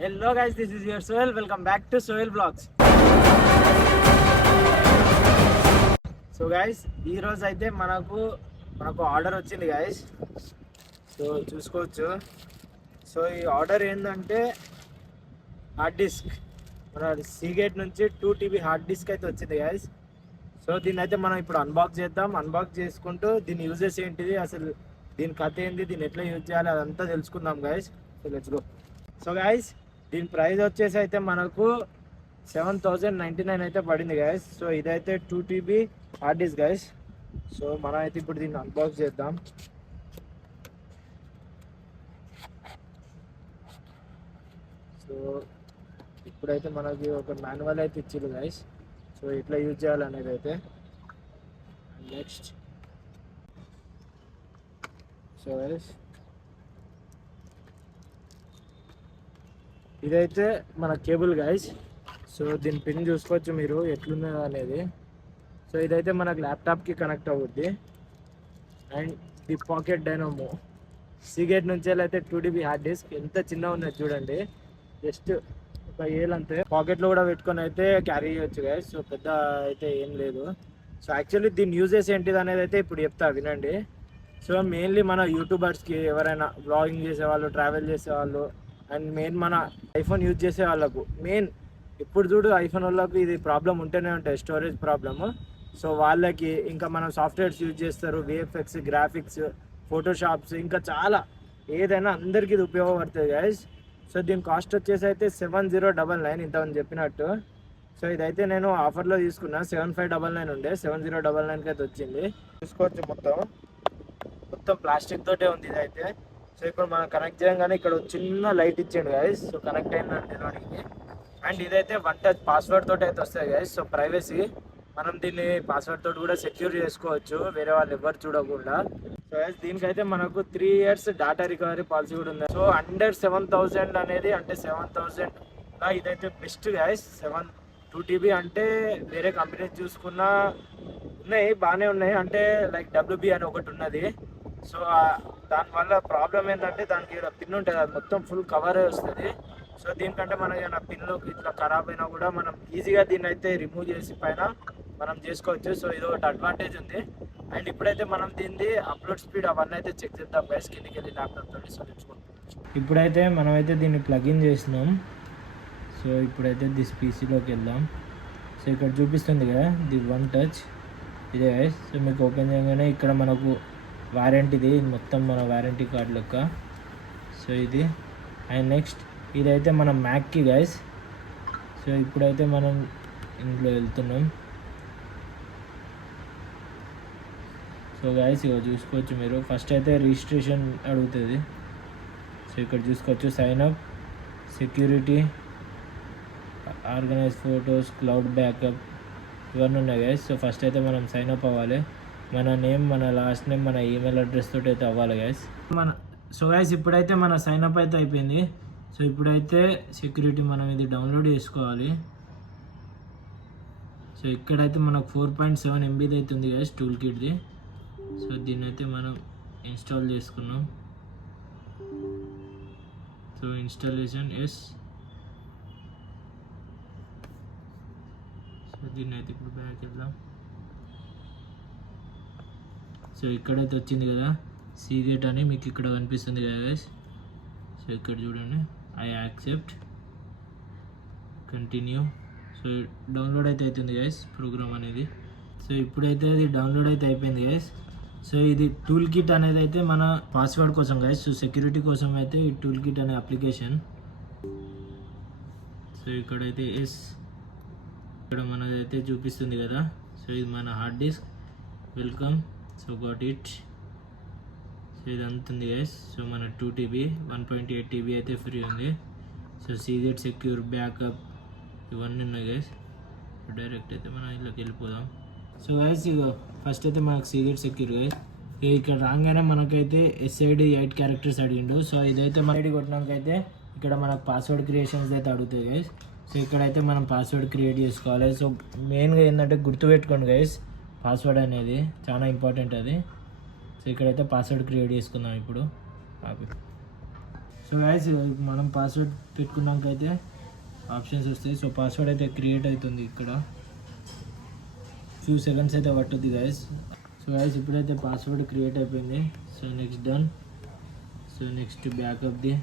Hello guys, this is your Sohail. Welcome back to Sohail Vlogs. So guys ఈరోజు అయితే మనకు order వచ్చింది guys. So చూసుకోవచ్చు. So ఈ ఆర్డర్ ఏంటంటే హార్డ్ డిస్క్ మన సీగేట్ నుంచి 2 TB హార్డ్ డిస్క్ అయితే వచ్చింది గైస్. సో దీన్ని అయితే మనం ఇప్పుడు అన్బాక్స్ చేద్దాం. అన్బాక్స్ చేసుకుంటూ దీని యూజెస్ ఏంటిది, అసలు దీని కథ ఏంటి, దీన్ని ఎట్లా యూజ్ చేయాలి అదంతా తెలుసుకుందాం guys. So let's go. So guys దీని ప్రైస్ వచ్చేసి అయితే మనకు 7,099 అయితే పడింది గైస్. సో ఇదైతే 2 TB hard disk guys. So మనం అయితే ఇప్పుడు దీన్ని అన్బాక్స్ చేద్దాం. సో ఇప్పుడైతే మనకి ఒక మాన్యువల్ అయితే ఇచ్చింది గైస్. సో ఎట్లా యూజ్ చేయాలనేది అయితే నెక్స్ట్. సో గైస్ ఇదైతే మన కేబుల్ గైస్. సో దీని పిన్ చూసుకోవచ్చు మీరు ఎట్లుంది అనేది. సో ఇదైతే మనకు ల్యాప్టాప్కి కనెక్ట్ అవుద్ది. And the pocket dynamo Seagate నుంచి అయితే 2 TB హార్డ్ డిస్క్ ఎంత చిన్నగా ఉన్నది చూడండి, జస్ట్ ఒక ఏలంతే. పాకెట్లో కూడా పెట్టుకొని అయితే క్యారీ చేయొచ్చు గైస్. సో పెద్ద అయితే ఏం లేదు. సో యాక్చువల్లీ దీని యూజెస్ ఏంటిది అనేది అయితే ఇప్పుడు చెప్తా వినండి. సో మెయిన్లీ మన యూట్యూబర్స్కి, ఎవరైనా బ్లాగింగ్ చేసేవాళ్ళు, ట్రావెల్ చేసేవాళ్ళు, అండ్ మెయిన్ మన ఐఫోన్ యూజ్ చేసే వాళ్ళకు, మెయిన్ ఇప్పుడు చూడు ఐఫోన్ వాళ్ళకు ఇది ప్రాబ్లం ఉంటేనే ఉంటాయి, స్టోరేజ్ ప్రాబ్లము. సో వాళ్ళకి ఇంకా మనం సాఫ్ట్వేర్స్ యూజ్ చేస్తారు, విఎఫ్ఎక్స్, గ్రాఫిక్స్, ఫోటోషాప్స్, ఇంకా చాలా ఏదైనా అందరికీ ఇది ఉపయోగపడుతుంది గైస్. సో దీని కాస్ట్ వచ్చేసి అయితే 7099 ఇంతమంది చెప్పినట్టు. సో ఇదైతే నేను ఆఫర్లో తీసుకున్నా. 7599 ఉండే, 7099కి అయితే వచ్చింది. చూసుకోవచ్చు మొత్తం ప్లాస్టిక్ తోటే ఉంది ఇదైతే. సో ఇప్పుడు మనం కనెక్ట్ చేయగానే ఇక్కడ చిన్న లైట్ ఇచ్చాడు గైస్. సో కనెక్ట్ అయిందని తెలియడానికి. అండ్ ఇదైతే 1 టచ్ పాస్వర్డ్ తోటి అయితే వస్తాయి గైస్. సో ప్రైవసీ, మనం దీన్ని పాస్వర్డ్ తోటి కూడా సెక్యూర్ చేసుకోవచ్చు, వేరే వాళ్ళు ఎవరు చూడకుండా. సో గైస్ దీనికైతే మనకు 3 years డేటా రికవరీ పాలసీ కూడా ఉంది. సో అండర్ 7,000 అనేది, అంటే 7,000 ఇదైతే బెస్ట్ గైస్. 2 TB అంటే వేరే కంపెనీస్ చూసుకున్నా ఉన్నాయి, బాగానే ఉన్నాయి. అంటే లైక్ WB అని ఒకటి ఉన్నది. సో దానివల్ల ప్రాబ్లం ఏంటంటే దానికి ఇక్కడ పిన్ ఉంటుంది, అది మొత్తం ఫుల్ కవర్ వస్తుంది. సో దీనికంటే మనకి ఏమైనా పిన్లు ఇట్లా ఖరాబ్ అయినా కూడా మనం ఈజీగా దీన్ని అయితే రిమూవ్ చేసి పైన మనం చేసుకోవచ్చు. సో ఇది ఒకటి అడ్వాంటేజ్ ఉంది. అండ్ ఇప్పుడైతే మనం దీన్ని అప్లోడ్ స్పీడ్ అవన్నీ అయితే చెక్ చేద్దాం గైస్, కిందికి వెళ్ళి ల్యాప్టాప్ తోటి. సో ఇప్పుడైతే మనమైతే దీన్ని ప్లగిన్ చేసినాం. సో ఇప్పుడైతే దిస్ పీసీలోకి వెళ్దాం. సో ఇక్కడ చూపిస్తుంది కదా ది 1 టచ్, ఇదే గైస్. సో మీకు ఓపెన్ చేయగానే ఇక్కడ మనకు వారంటీది మొత్తం మన వారంటీ కార్డ్ లెక్క. సో ఇది. అండ్ నెక్స్ట్ ఇదైతే మన మ్యాక్కి గైస్. సో ఇప్పుడైతే మనం ఇంట్లో వెళ్తున్నాం. సో గైస్ ఇక చూసుకోవచ్చు మీరు, ఫస్ట్ అయితే రిజిస్ట్రేషన్ అడుగుతుంది. సో ఇక్కడ చూసుకోవచ్చు sign up, security, organize photos, cloud backup, ఇవన్నీ ఉన్నాయి గైస్. సో ఫస్ట్ అయితే మనం సైన్ అప్ అవ్వాలి. మన నేమ్, మన లాస్ట్ నేమ్, మన ఈమెయిల్ అడ్రస్ తోటి అయితే అవ్వాలి గైస్. సో గైస్ ఇప్పుడైతే మన సైన్ అప్ అయితే అయిపోయింది. సో ఇప్పుడైతే సెక్యూరిటీ మనం ఇది డౌన్లోడ్ చేసుకోవాలి. సో ఇక్కడైతే మనకు 4.7 MB అవుతుంది గైస్ టూల్ కిట్ది. సో దీన్ని అయితే మనం ఇన్స్టాల్ చేసుకున్నాం. So installation yes. సో దీన్ని అయితే ఇప్పుడు బ్యాక్ వెళ్దాం. సో ఇక్కడైతే వచ్చింది కదా సీగేట్ అని, మీకు ఇక్కడ కనిపిస్తుంది కదా గైస్. సో ఇక్కడ చూడండి, I accept, continue. So download అయితే అవుతుంది గైస్ ప్రోగ్రామ్ అనేది. సో ఇప్పుడైతే అది డౌన్లోడ్ అయితే అయిపోయింది గైస్. సో ఇది టూల్ కిట్ అనేది అయితే మన పాస్వర్డ్ కోసం గైస్. సో సెక్యూరిటీ కోసం అయితే ఈ టూల్ కిట్ అనే అప్లికేషన్. సో ఇక్కడైతే ఎస్, ఇక్కడ మనదైతే చూపిస్తుంది కదా. సో ఇది మన hard disk, welcome. So got it. So ఇది అంతుంది గైస్. సో మన 2 TB 1.8 TB అయితే ఫ్రీ ఉంది. సో సీగేట్ సెక్యూర్, బ్యాకప్, ఇవన్నీ ఉన్నాయి గైస్. డైరెక్ట్ అయితే మనం ఇళ్ళకి వెళ్ళిపోదాం. సో గైస్ ఇక ఫస్ట్ అయితే మనకు సీగేట్ సెక్యూర్ గైస్. ఇక్కడ రాగానే మనకైతే SID 8 క్యారెక్టర్స్ అడిగిండు. సో ఇదైతే మన ఐడి కొట్టినాకైతే ఇక్కడ మనకు పాస్వర్డ్ క్రియేషన్స్ అయితే అడుగుతుంది గైస్. సో ఇక్కడైతే మనం పాస్వర్డ్ క్రియేట్ చేసుకోవాలి. సో మెయిన్గా ఏంటంటే గుర్తుపెట్టుకోండి గైస్, పాస్వర్డ్ అనేది చాలా ఇంపార్టెంట్ అది. సో ఇక్కడైతే పాస్వర్డ్ క్రియేట్ చేసుకుందాం ఇప్పుడు. సో గైస్ మనం పాస్వర్డ్ పెట్టుకున్నాకైతే ఆప్షన్స్ వస్తాయి. సో పాస్వర్డ్ అయితే క్రియేట్ అవుతుంది ఇక్కడ, ఫ్యూ సెకండ్స్ అయితే పట్టుద్ది గైస్. సో గైస్ ఇప్పుడైతే పాస్వర్డ్ క్రియేట్ అయిపోయింది. So next done. So next బ్యాకప్ది.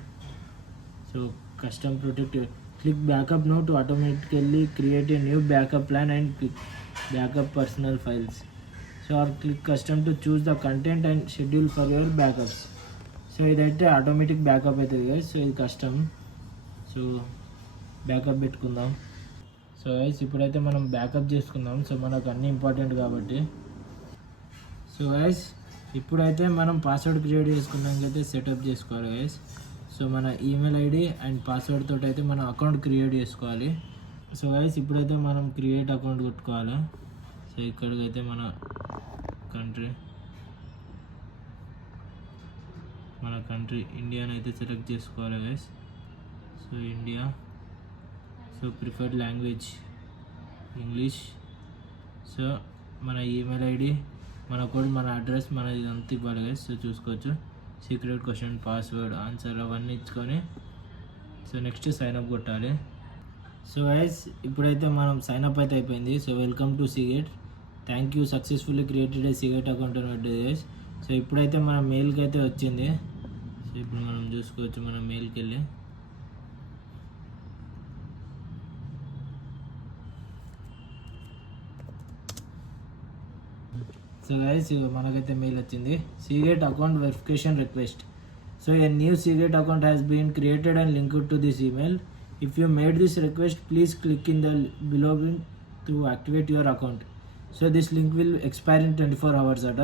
So custom protect, click backup now to automatically create a new backup plan and click backup personal files. So or click custom to choose the content and schedule for your backups. So ఇదైతే automatic backup అవుతుంది guys. So ఇది custom. So backup పెట్టుకుందాం. So guys ఇప్పుడైతే మనం backup చేసుకుందాం. So మనకు అన్నీ important కాబట్టి. సో గైస్ ఇప్పుడైతే మనం పాస్వర్డ్ క్రియేట్ చేసుకున్నాకైతే సెటప్ చేసుకోవాలి గైస్. సో మన ఈమెయిల్ ఐడి అండ్ పాస్వర్డ్ తోటి అయితే మనం అకౌంట్ క్రియేట్ చేసుకోవాలి. సో గైస్ ఇప్పుడైతే మనం క్రియేట్ అకౌంట్ కొట్టుకోవాలి. సో ఇక్కడికైతే మన కంట్రీ ఇండియాని అయితే సెలెక్ట్ చేసుకోవాలి guys. So India. So preferred language English. So మన ఈమెయిల్ ఐడి, మన కోడ్, మన అడ్రస్, మన ఇదంతా ఇవ్వాలి గైస్. సో చూసుకోవచ్చు. సీక్రెట్ క్వశ్చన్, పాస్వర్డ్, ఆన్సర్ అవన్నీ ఇచ్చుకొని సో నెక్స్ట్ సైన్అప్ కొట్టాలి. సో గైస్ ఇప్పుడైతే మనం సైన్అప్ అయితే అయిపోయింది. So welcome to Seagate, thank you successfully created a Seagate account అని ఉంటుంది గైస్. సో ఇప్పుడైతే మన మెయిల్కి అయితే వచ్చింది. సో ఇప్పుడు మనం చూసుకోవచ్చు మన మెయిల్కి వెళ్ళి. సో గైస్ మనకైతే మెయిల్ వచ్చింది, Seagate account verification request. So a new Seagate account has been created and linked to this email. If you made this request please click in the below to activate your account. So this link will expire in 24 hours అట.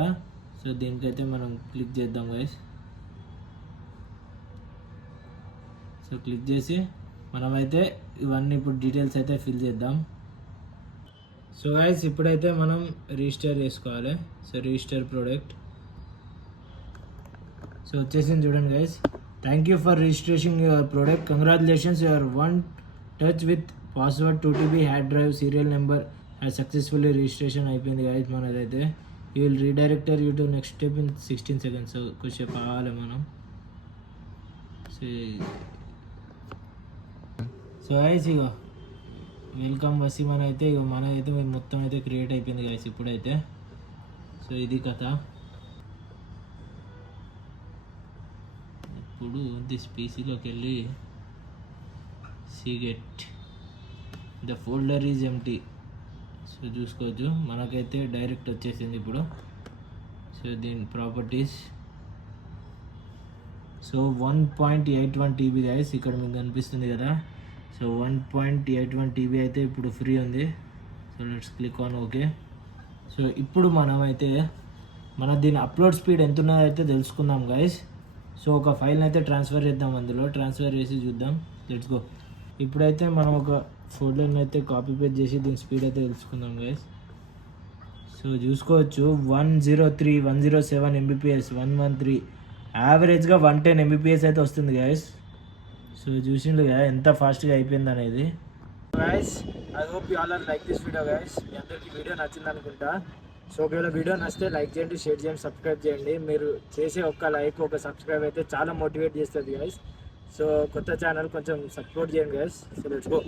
So దీనికైతే మనం click చేద్దాం guys. So click చేసి మనమైతే ఇవన్నీ ఇప్పుడు details అయితే fill చేద్దాం. సో గైస్ ఇప్పుడైతే మనం రిజిస్టర్ చేసుకోవాలి. So register product. సో వచ్చేసింది చూడండి guys. Thank you for registration your product, congratulations your one touch with password 2TB hard drive serial number has successfully registration అయిపోయింది గైస్ మనదైతే. You will redirector you to next step in 16 seconds. So కొంచెం ఆగాలి మనం. So guys ఇగో welcome Waseem అని అయితే ఇక మనదైతే మొత్తం అయితే క్రియేట్ అయిపోయింది గైస్ ఇప్పుడైతే. సో ఇది కథ. ఇప్పుడు దిస్ పీసీలోకి వెళ్ళి Seagate the folder is empty. So చూసుకోవచ్చు మనకైతే డైరెక్ట్ వచ్చేసింది ఇప్పుడు. సో దీని ప్రాపర్టీస్. సో 1.81 TB గైస్ ఇక్కడ మీకు కనిపిస్తుంది కదా. సో 1.81 TB అయితే ఇప్పుడు ఫ్రీ ఉంది. So let's click on okay. So ఇప్పుడు మనమైతే దీని అప్లోడ్ స్పీడ్ ఎంత ఉన్నదో అయితే తెలుసుకుందాం గైస్. సో ఒక ఫైల్ని అయితే ట్రాన్స్ఫర్ చేద్దాం, అందులో ట్రాన్స్ఫర్ చేసి చూద్దాం. Let's go. ఇప్పుడైతే మనం ఒక ఫోల్డర్ని అయితే కాపీ పేస్ట్ చేసి దీని స్పీడ్ అయితే తెలుసుకుందాం గైస్. సో చూసుకోవచ్చు 107 MBPS, 113, యావరేజ్గా 110 MBPS అయితే వస్తుంది గైస్. సో చూసిండ్రుగా ఎంత ఫాస్ట్గా అయిపోయింది అనేది. Guys I hope you all are like this video guys. మీ అందరికీ వీడియో నచ్చింది అనుకుంటా. సో ఒకవేళ వీడియో నచ్చితే లైక్ చేయండి, షేర్ చేయండి, సబ్స్క్రైబ్ చేయండి. మీరు చేసే ఒక్క లైక్, ఒక సబ్స్క్రైబ్ అయితే చాలా మోటివేట్ చేస్తుంది గైస్. సో కొత్త ఛానల్ కొంచెం సపోర్ట్ చేయండి గైస్. So let's go.